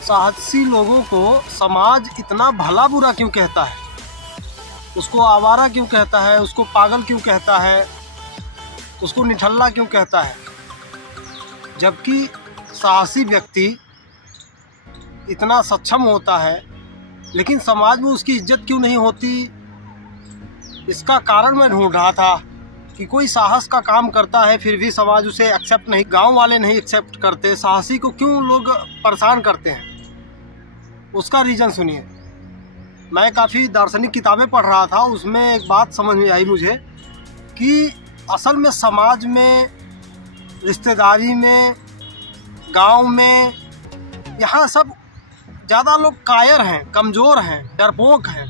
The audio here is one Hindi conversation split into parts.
साहसी लोगों को समाज इतना भला बुरा क्यों कहता है, उसको आवारा क्यों कहता है, उसको पागल क्यों कहता है, उसको निठल्ला क्यों कहता है, जबकि साहसी व्यक्ति इतना सक्षम होता है लेकिन समाज में उसकी इज्जत क्यों नहीं होती। इसका कारण मैं ढूंढ रहा था कि कोई साहस का काम करता है फिर भी समाज उसे एक्सेप्ट नहीं, गांव वाले नहीं एक्सेप्ट करते, साहसी को क्यों लोग परेशान करते हैं, उसका रीज़न सुनिए। मैं काफ़ी दार्शनिक किताबें पढ़ रहा था, उसमें एक बात समझ में आई मुझे कि असल में समाज में, रिश्तेदारी में, गांव में, यहाँ सब ज़्यादा लोग कायर हैं, कमज़ोर हैं, डरपोक हैं।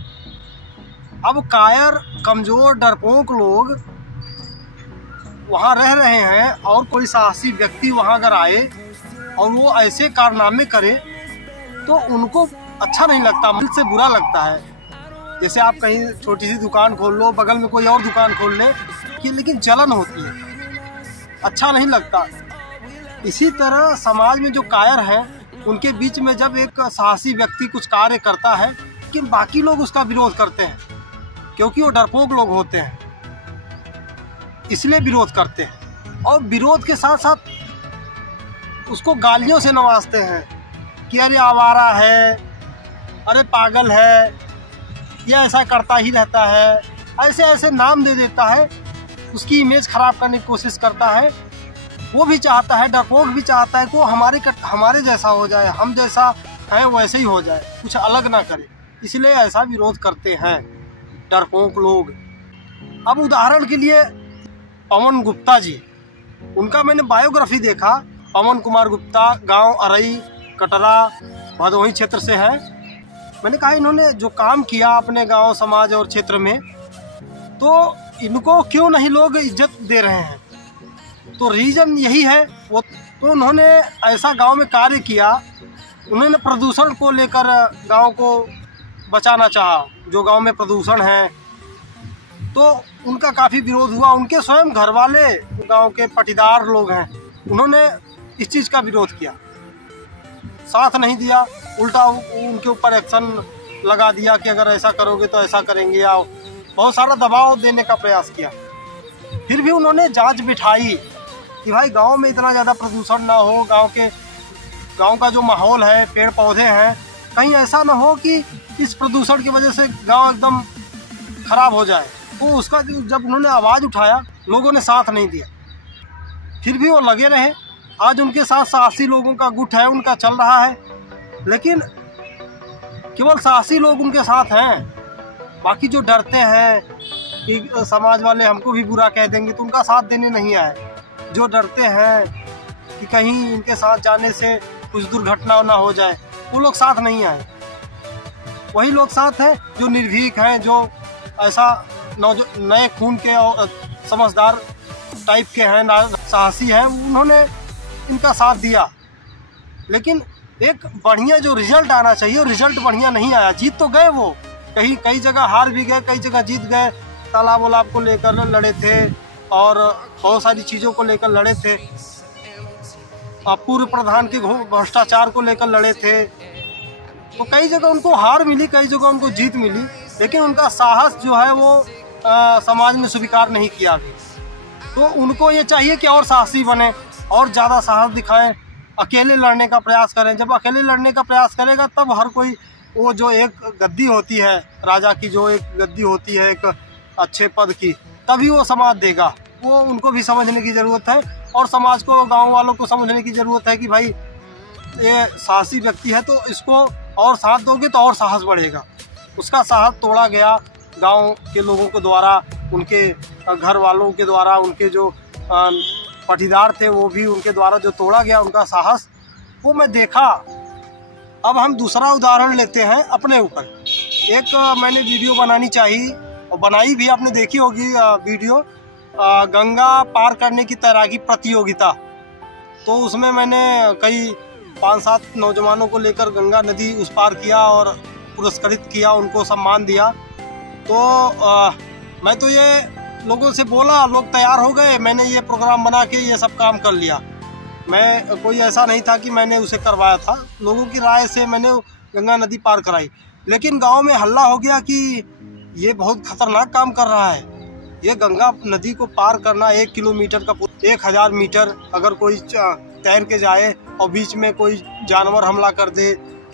अब कायर, कमज़ोर, डरपोक लोग वहाँ रह रहे हैं और कोई साहसी व्यक्ति वहाँ अगर आए और वो ऐसे कारनामे करे तो उनको अच्छा नहीं लगता, दिल से बुरा लगता है। जैसे आप कहीं छोटी सी दुकान खोल लो, बगल में कोई और दुकान खोल ले, कि लेकिन जलन होती है, अच्छा नहीं लगता। इसी तरह समाज में जो कायर हैं उनके बीच में जब एक साहसी व्यक्ति कुछ कार्य करता है कि बाकी लोग उसका विरोध करते हैं, क्योंकि वो डरपोक लोग होते हैं, इसलिए विरोध करते हैं। और विरोध के साथ साथ उसको गालियों से नवाजते हैं कि अरे आवारा है, अरे पागल है, यह ऐसा करता ही रहता है, ऐसे ऐसे नाम दे देता है, उसकी इमेज खराब करने की कोशिश करता है। वो भी चाहता है, डरपोक भी चाहता है कि वो हमारे जैसा हो जाए, हम जैसा है वैसे ही हो जाए, कुछ अलग ना करे, इसलिए ऐसा विरोध करते हैं डरपोक लोग। अब उदाहरण के लिए पवन गुप्ता जी, उनका मैंने बायोग्राफी देखा। पवन कुमार गुप्ता गांव अरई, कटरा, भदोही क्षेत्र से है। मैंने कहा इन्होंने जो काम किया अपने गांव, समाज और क्षेत्र में, तो इनको क्यों नहीं लोग इज्जत दे रहे हैं। तो रीज़न यही है, वो तो उन्होंने ऐसा गांव में कार्य किया, उन्होंने प्रदूषण को लेकर गांव को बचाना चाहा। जो गांव में प्रदूषण है तो उनका काफ़ी विरोध हुआ। उनके स्वयं घर वाले गांव के पटीदार लोग हैं, उन्होंने इस चीज़ का विरोध किया, साथ नहीं दिया, उल्टा उनके ऊपर एक्शन लगा दिया कि अगर ऐसा करोगे तो ऐसा करेंगे, या बहुत सारा दबाव देने का प्रयास किया। फिर भी उन्होंने जांच बिठाई कि भाई गांव में इतना ज़्यादा प्रदूषण ना हो, गांव का जो माहौल है, पेड़ पौधे हैं, कहीं ऐसा ना हो कि इस प्रदूषण की वजह से गांव एकदम खराब हो जाए। तो उसका जब उन्होंने आवाज़ उठाया, लोगों ने साथ नहीं दिया, फिर भी वो लगे रहे। आज उनके साथ साहसी लोगों का गुट है, उनका चल रहा है, लेकिन केवल साहसी लोग उनके साथ हैं। बाकी जो डरते हैं कि समाज वाले हमको भी बुरा कह देंगे, तो उनका साथ देने नहीं आए। जो डरते हैं कि कहीं इनके साथ जाने से कुछ दुर्घटना ना हो जाए, वो लोग साथ नहीं आए। वही लोग साथ हैं जो निर्भीक हैं, जो ऐसा नए खून के और समझदार टाइप के हैं, साहसी हैं, उन्होंने इनका साथ दिया। लेकिन एक बढ़िया जो रिजल्ट आना चाहिए, रिजल्ट बढ़िया नहीं आया। जीत तो गए वो, कई जगह हार भी गए, कई जगह जीत गए। तालाब वालाब को लेकर लड़े थे और बहुत सारी चीज़ों को लेकर लड़े थे। पूर्व प्रधान के भ्रष्टाचार को लेकर लड़े थे। तो कई जगह उनको हार मिली, कई जगह उनको जीत मिली, लेकिन उनका साहस जो है वो समाज में स्वीकार नहीं किया अभी। तो उनको ये चाहिए कि और साहसी बने, और ज़्यादा साहस दिखाएं, अकेले लड़ने का प्रयास करें। जब अकेले लड़ने का प्रयास करेगा तब हर कोई, वो जो एक गद्दी होती है राजा की, जो एक गद्दी होती है एक अच्छे पद की, तभी वो समाज देगा। वो उनको भी समझने की ज़रूरत है, और समाज को, गांव वालों को समझने की ज़रूरत है कि भाई ये साहसी व्यक्ति है, तो इसको और साथ दोगे तो और साहस बढ़ेगा। उसका साहस तोड़ा गया गांव के लोगों के द्वारा, उनके घर वालों के द्वारा, उनके जो पटीदार थे वो भी उनके द्वारा जो तोड़ा गया उनका साहस, वो मैं देखा। अब हम दूसरा उदाहरण लेते हैं अपने ऊपर। एक मैंने वीडियो बनानी चाहिए और बनाई भी, आपने देखी होगी वीडियो, गंगा पार करने की तैराकी प्रतियोगिता। तो उसमें मैंने कई 5-7 नौजवानों को लेकर गंगा नदी उस पार किया और पुरस्कृत किया, उनको सम्मान दिया। तो मैं तो ये लोगों से बोला, लोग तैयार हो गए, मैंने ये प्रोग्राम बना के ये सब काम कर लिया। मैं कोई ऐसा नहीं था कि मैंने उसे करवाया था, लोगों की राय से मैंने गंगा नदी पार कराई। लेकिन गांव में हल्ला हो गया कि ये बहुत खतरनाक काम कर रहा है। ये गंगा नदी को पार करना 1 किलोमीटर का 1000 मीटर, अगर कोई तैर के जाए और बीच में कोई जानवर हमला कर दे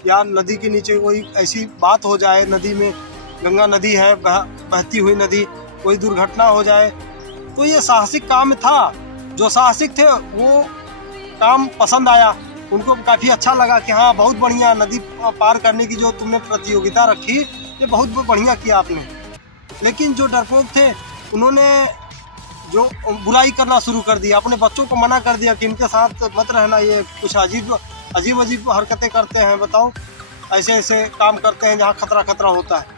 या नदी के नीचे कोई ऐसी बात हो जाए, नदी में गंगा नदी है बहती हुई नदी, कोई दुर्घटना हो जाए, तो ये साहसिक काम था। जो साहसिक थे वो काम पसंद आया, उनको काफ़ी अच्छा लगा कि हाँ बहुत बढ़िया, नदी पार करने की जो तुमने प्रतियोगिता रखी ये बहुत बढ़िया किया आपने। लेकिन जो डरपोक थे उन्होंने जो बुराई करना शुरू कर दिया, अपने बच्चों को मना कर दिया कि इनके साथ मत रहना, ये कुछ अजीब हरकतें करते हैं, बताओ ऐसे ऐसे काम करते हैं जहाँ खतरा होता है।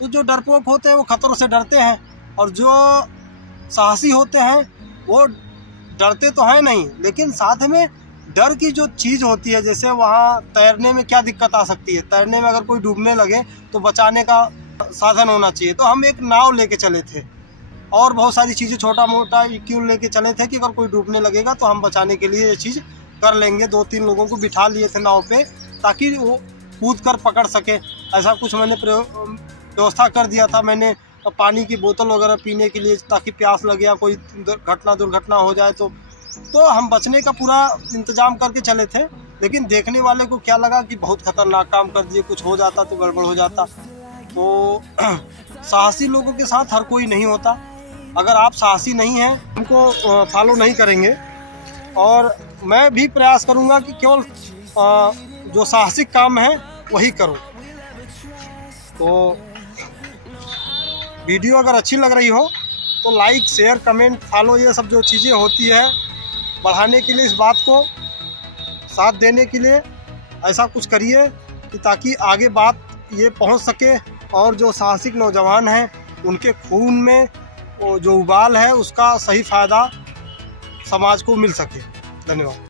तो जो डरपोक होते हैं वो खतरों से डरते हैं, और जो साहसी होते हैं वो डरते तो हैं नहीं, लेकिन साथ में डर की जो चीज़ होती है, जैसे वहाँ तैरने में क्या दिक्कत आ सकती है, तैरने में अगर कोई डूबने लगे तो बचाने का साधन होना चाहिए। तो हम एक नाव लेके चले थे और बहुत सारी चीज़ें छोटा मोटा इक्विपमेंट लेके चले थे कि अगर कोई डूबने लगेगा तो हम बचाने के लिए ये चीज़ कर लेंगे। 2-3 लोगों को बिठा लिए थे नाव पे ताकि वो कूद कर पकड़ सके। ऐसा कुछ मैंने व्यवस्था कर दिया था। मैंने पानी की बोतल वगैरह पीने के लिए, ताकि प्यास लगे या कोई दुर्घटना हो जाए तो हम बचने का पूरा इंतजाम करके चले थे। लेकिन देखने वाले को क्या लगा कि बहुत खतरनाक काम कर दिए, कुछ हो जाता तो गड़बड़ हो जाता। तो साहसी लोगों के साथ हर कोई नहीं होता। अगर आप साहसी नहीं हैं, उनको फॉलो नहीं करेंगे। और मैं भी प्रयास करूंगा कि केवल जो साहसिक काम है वही करो। तो वीडियो अगर अच्छी लग रही हो तो लाइक, शेयर, कमेंट, फॉलो, ये सब जो चीज़ें होती है बढ़ाने के लिए, इस बात को साथ देने के लिए ऐसा कुछ करिए कि ताकि आगे बात ये पहुंच सके और जो साहसिक नौजवान हैं उनके खून में वो जो उबाल है उसका सही फ़ायदा समाज को मिल सके। धन्यवाद।